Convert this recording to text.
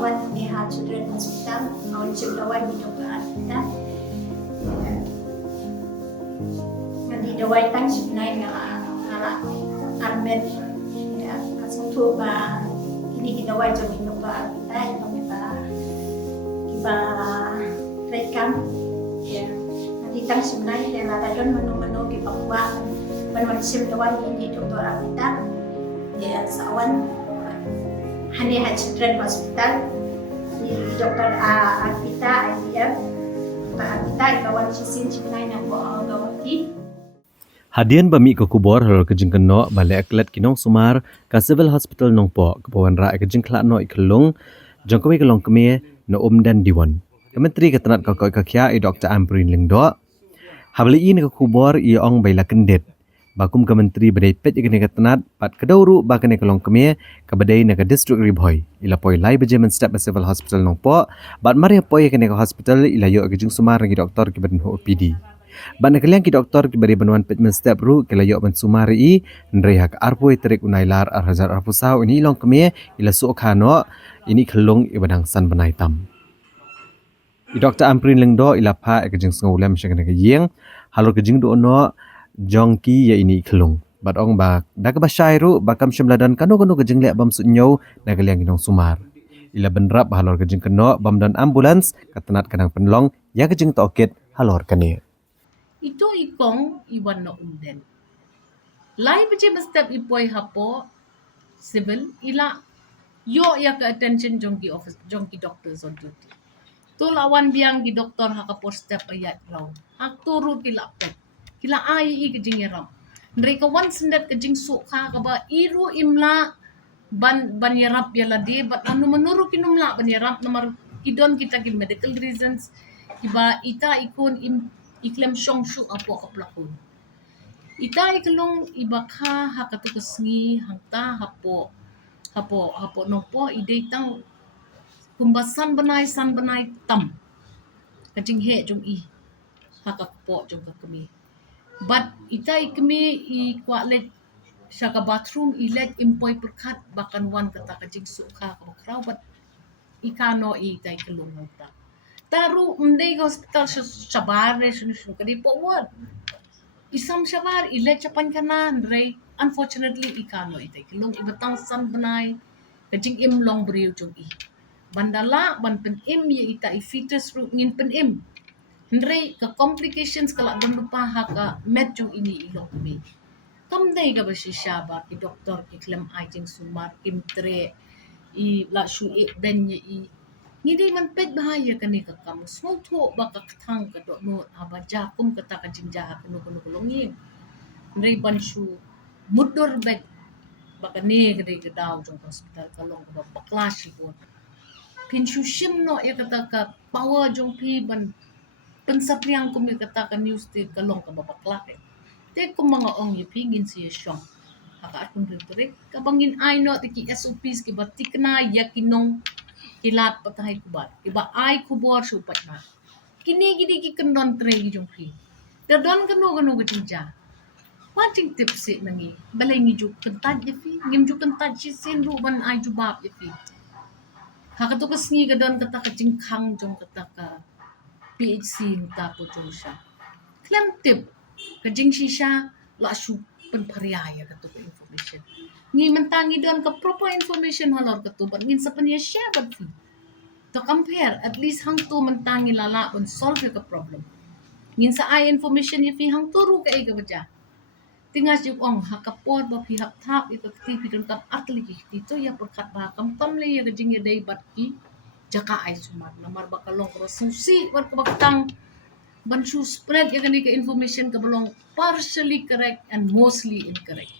awan ni Children Hospital, awan Cimdawai di Dr. Arpita. Di dawai tang sebenarnya ngala armet ya asal tu ba ini kita dawai jadi Dr. Arpita itu kita rekam ya nanti tang sebenarnya yang ada don menu-menu di Papua penuan Cimdawai ini Dr. Arpita ya sawan Hania Children Hospital di Dr. Arpita IVF Dr. Arpita ikawan sisin sebenarnya gawati Hadian bami ke kubor halor kejeng keno balik aklet kinong sumar ka civil hospital nong po kebawan ra kejeng kelak no ikelung jangkumi kelong kemi no dan diwan. Kementeri ketenat kakoi kakya i Dr. Ampurin Lingdo. Habli ini ke kubor i ong baila kendet. Bakum kementeri badai pet ikene ketenat pat kedauru bakane kelong kemi ke badai na ke district Ribhoi. Ila poi lai bejemen step civil hospital nong po bat mari poi ikene ke hospital ila yo kejeng sumar ngi doktor ki badan OPD. Ban kalian ki doktor ki bari banuan petmen step ru ke layo ban sumari i ndrei hak arpoi terik unailar arhajar arpusau ini long kemie ila su khano ini khelong ibadang san banai tam i doktor Amprin Lengdo ila pha ekajing sngolem shakana ke yeng halor kejing do no jongki ya ini khelong bat ong ba dak ba shairu bakam shimladan kanu kejing le bam sunyo na kalian kinong sumar ila benrap halor kejing keno bam dan ambulans katenat kanang penlong ya kejing toket halor kane Ito ikong iwan na umden. Lai baje step ipoy hapo civil ila yo ya ka attention jongki office jongki doctors on duty. To lawan biang di doktor haka por step ayat raw. Hak turu kila pet. Kila ai kejing raw. Mereka wan sendet kejing suka kaba iru imla ban yarap ya ladi bat anu menuru kinumla ban yarap nomor kidon kita ki medical reasons iba ita ikun iklem syong syuk apo kaplakon. Ita iklong ibaka hakatukasngi hangta hapo nopo ide tang kumbasan banay san banay tam. Kajing he jong i hakapo jong kakami. But ita ikami i kwalet siya ka bathroom ilet impoy perkat bakan wan kata kajing suka kabakraw but ikano ita iklong hangta. Taru mendai hospital shabar re shunu kadi powar isam shabar ile chapan kana ndrei unfortunately ikano ite kilong ibatang san banai kajing im long briu jong i bandala ban pen im ye ita i fetus ru ngin pen im ndrei ka complications kala don lupa haka met jong ini ilong mi kam dai ga bashi shabar ki doktor ki klem ajing sumar kim tre i la shu e ben ye i Ngidi man pet bahaya kani ka kamu small tho baka kathang ka do no abaja kum kata ka jinja kanu kulongin ndrei banshu mudur bed baka ne gade ka daw jong hospital kalong ka bakla shibon pinshu shim no ya kata ka power jong pi ban pensapriang kum ya kata ka news te kalong ka bakla te kum mga ong yi pingin si shong haka akun retorik kabangin ai no ti SOPs ki batikna yakinong kilat patahay kubat. Iba ay kubor supat na. Kini gidi ki kendon tre jong fi. Dadon kanu gatinja. Pating tips it nangi. Balay ngi juk kentaj je fi. Ngim juk kentaj si sen ru ban ay jubab je fi. Hakato kas ngi gadon kata ka jingkang jong kata ka PHC nta po jong siya. Klem tip ka jing shisha la su pen pariaya kato ka information. Ngi mentangi don ka proper information halor katuban ngin sa panya share bad fi to compare at least hang tu mentangi lala on solve ka problem ngin sa ay information ye fi hang turu ka ay gabaja tingas juk ong hakapor ba fi hak thap ito ti don kam atli ito ya perkat ba kam tamle ya gajing ya day bat ki jaka ay sumat namar bakalong ko susi war ka baktang ban spread ya gani ka information ka balong partially correct and mostly incorrect